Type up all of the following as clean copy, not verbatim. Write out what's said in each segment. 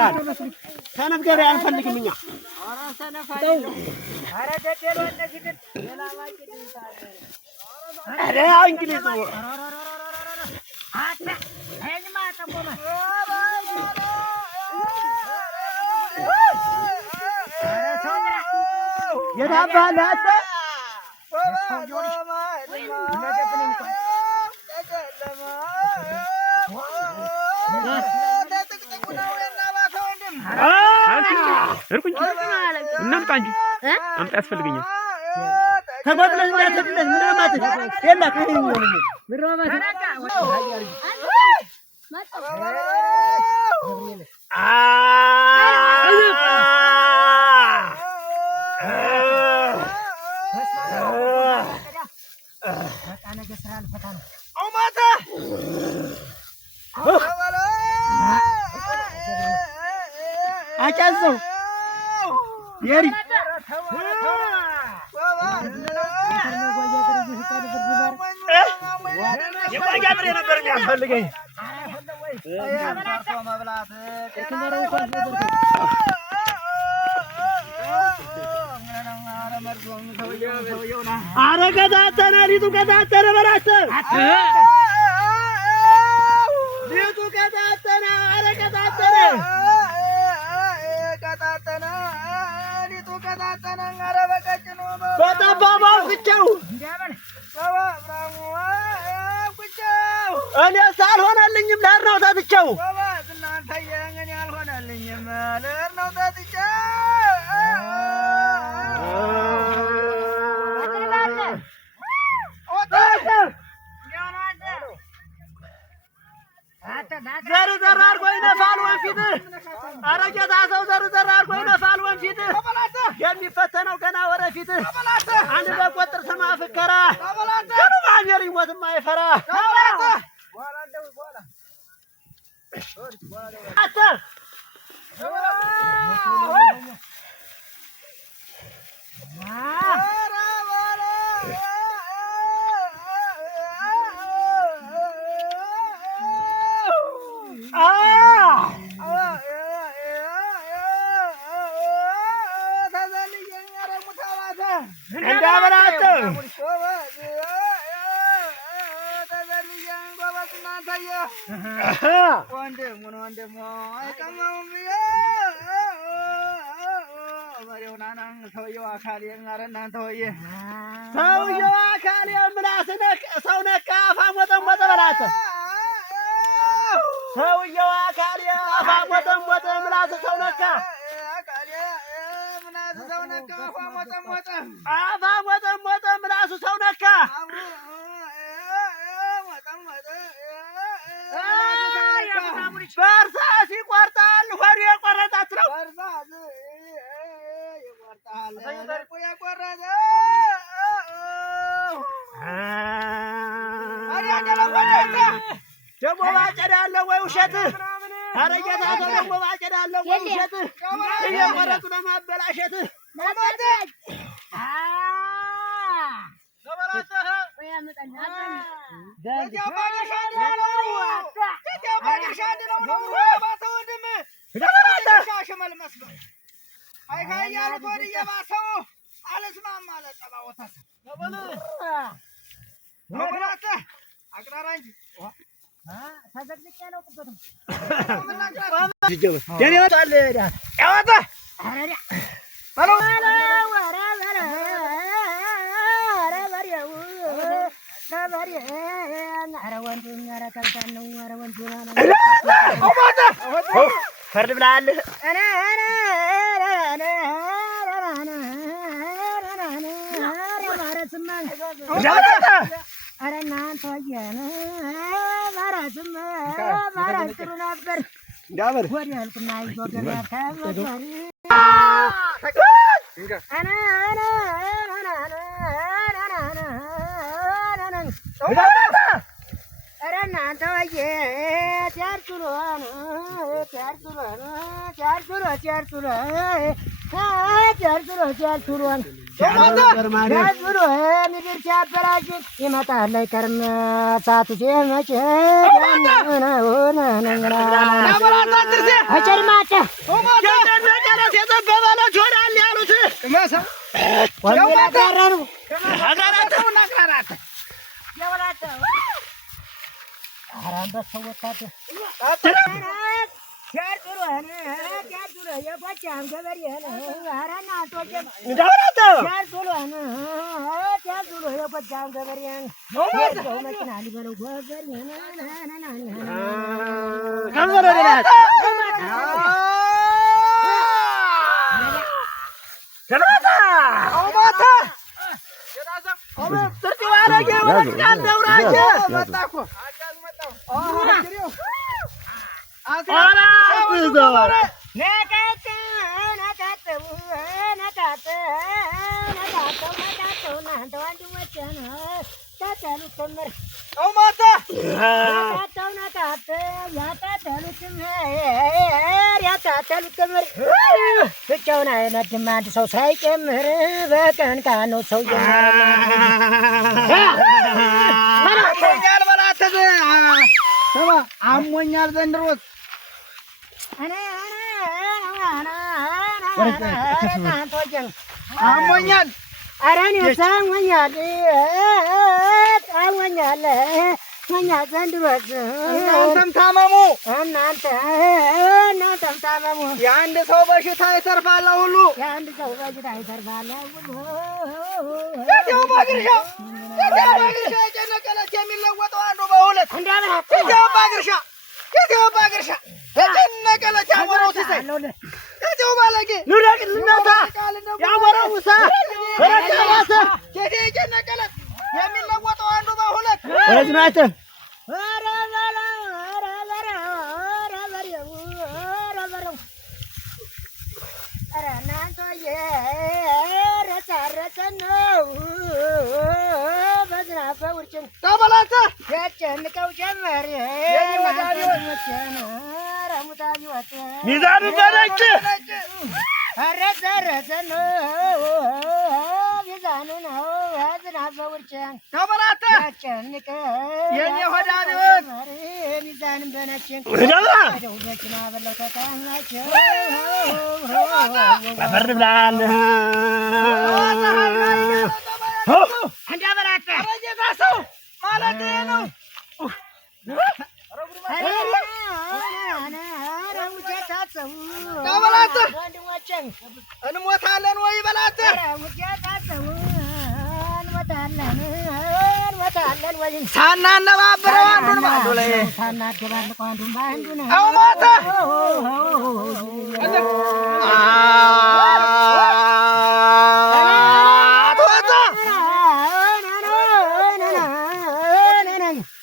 ይቀራል። ሰነፍ ገበያ አንፈልግም እኛ። ኧረ ሰነፍ አይደለም። ኧረ ገደሉ እነዚህ ግን ሌላ ባቂ ይታል። ኧረ እንግሊዝ አታ አይኝማ ተቆመ የታባለ አታ እናምጣ እንጂ አምጣ ያስፈልገኛል። ተቆጥለኝ እንዳትልኝ ምን ማለት የላ ከሄኝ ነው ምን ማለት አጫዘው የሪ የማጋብሬ ነበር የሚያስፈልገኝ አረ ከታተነ ሊጡ ከታተነ በላተ ሊጡ ከታተነ አረ ከታተነ በጠባባው ፍቻው እኔ ሳልሆነልኝም ዳር ነው ተትቸው ዘር ዘር አድርጎ ይነፋል ወንፊት። ኧረ ጌታ ሰው ዘር ዘር አድርጎ ይነፋል ወንፊት። የሚፈተነው ገና ወደፊት። አንድ በቆጥር ስማ ፍከራ ማንየር ይሞትም አይፈራ እንዳበራተ ወንድሙን ወንድሙ አይቀመውም ብዬ በሬውን አናን ሰውየው አካሌ ኧረ እናንተ ወዬ ሰውየው አካሌ ምላስ ነክ ሰው ነካ አፋም ወጠሞጠ በላተ ሰውየው አካሌ አፋም ወጠሞጠ ምላስ ሰው ነካ ሰው ነካ አፋም ወጠሞጠ አፋም ወጠሞጠ ምላሱ ሰው ነካ በእርሳስ ይቆርጣል ሆዱ የቆረጣት ነው ደግሞ ባጨዳ አለው ወይ ውሸት? ኧረ ጌታ ሰው ደግሞ ባጨዳ አለው ወይ ውሸት? እየቆረጡ ለማበላሸት ፈርድ ብላል ኧረ እናንተ ወየነ ማራስም ማራስ ጥሩ ነበር እንዳበር ወዲያ አልኩና ይዞ ገበያ ተመሪ ኧረ እናንተ ወዬ ቸርችሎ ምድር ሲያበላሽን ይመጣል አይቀርም እሳቱ ሲመጭ አጨርማጨ የዘበበለች ሆናል ያሉት ወንጌላጋራሩ አንበሳው ወታደር የጎጃም ገበሬ ኧረ እናንተ የጎጃም ገበሬ መኪና ሊበለው ጎበሬ ብቻውን አይነድም አንድ ሰው ሳይጨምር በቀን ካነው ሰው አሞኛል ዘንድሮት አሞኛል ኧረ እኔስ አሞኛል አሞኛል ዘንድሮት እናንተም ታመሙ እናንተም ታመሙ የአንድ ሰው በሽታ ይተርፋል ሁሉ የአንድ ሰው በሽታ ይተርፋል ሁሉ የቴው ባግርሻ የጨነቀለት የሚለወጠው አንዱ በሁለት የቴው ባግርሻ የጨነቀለት ያወራው ሲሳይ የቴው ባለጌ ልነታ ያወራው ውሳ ረከባሰ የቴ የጨነቀለት የሚለወጠው አንዱ በሁለት እዝናተ ተበላተ ያጨንቀው ጀመር ሚዛኑ በነጭ አረሰ ነው ሚዛኑ ነው ዝናብ በውርጭን ተበላተ ያጨንቀ የኔ ሆዳን ይወት ሚዛንም በነጭን መኪና በለው ተቀማቸው አፈር ብላል እንዳበላተ አረጀታ ሰው ማለት ነው ተበላተ እንሞታለን ወይ በላተ ሳናነባብረው አንዱን ባንዱ ላይ ሳናደባልቀው አንዱን በአንዱ ነው ሞተ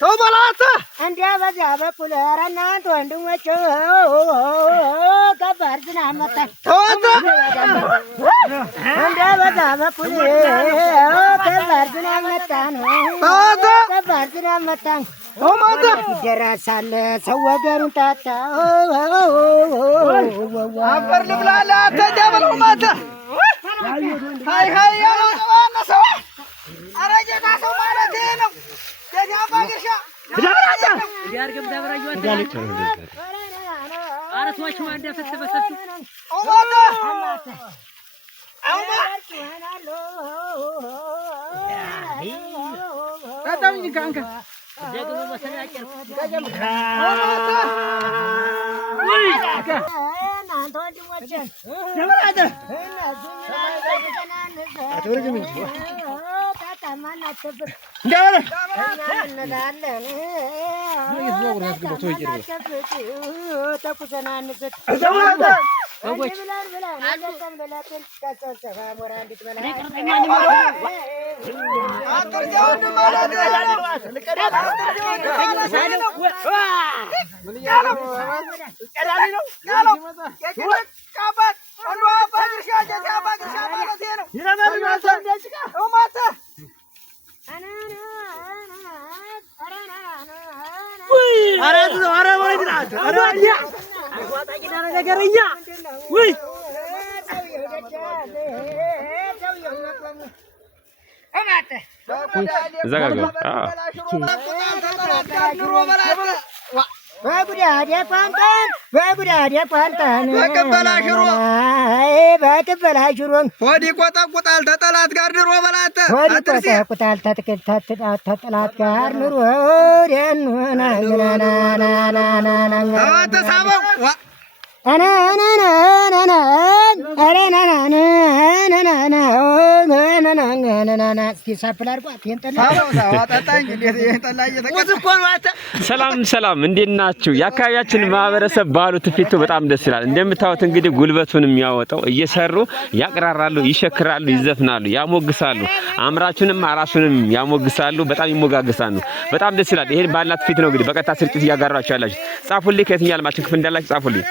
ተበላተ እንዲያ በዚያ በኩል ኧረ እናንተ ወንድሞች ከባድ ዝናብ መጣ ተወተ እንዲያ በዚያ በኩል ከባድ ዝናብ መጣ ነው ከባድ ዝናብ መጣ ሞተ ይደረሳል ሰው ወገኑን ታታ አፈር ልብላለ ተጀብለው ሞተ ሃይ ያለው ተባነሰው አረጀታ ሰው ማለት ነው የጃባ ግርሻ ዲያርገም ዳብራዩ አረቷቹ አንድ ያፈተበሰቱ ኦማታ ታታኝ ካንከ ደግሞ መሰላጨር ወይ እናንተ ወንድሞች ደምራደ ነገረኛ ወይ እዛ ጋር ገባ። በጉዳዴ ፋንታን በቅበላ ሽሮ ሆዲ ቆጠቁጣል ተጠላት ጋር ኑሮ በላተ ሆዲ ቆጠቁጣል ተጠላት ጋር ኑሮ ተሳበው ሰላም እንዴት ናችሁ? የአካባቢያችን ማህበረሰብ ባህሉ ትውፊቱ በጣም ደስ ይላል። እንደምታዩት እንግዲህ ጉልበቱን የሚያወጣው እየሰሩ ያቅራራሉ፣ ይሸክራሉ፣ ይዘፍናሉ፣ ያሞግሳሉ። አምራቹንም አራሹንም ያሞግሳሉ፣ በጣም ይሞጋገሳሉ። በጣም ደስ ይላል። ይሄን ባላት ፊት ነው እንግዲህ በቀጥታ ስርጭት እያጋራችሁ ያላችሁ። ጻፉልኝ፣ ከየትኛው ዓለማችን ክፍል እንዳላችሁ ጻፉልኝ።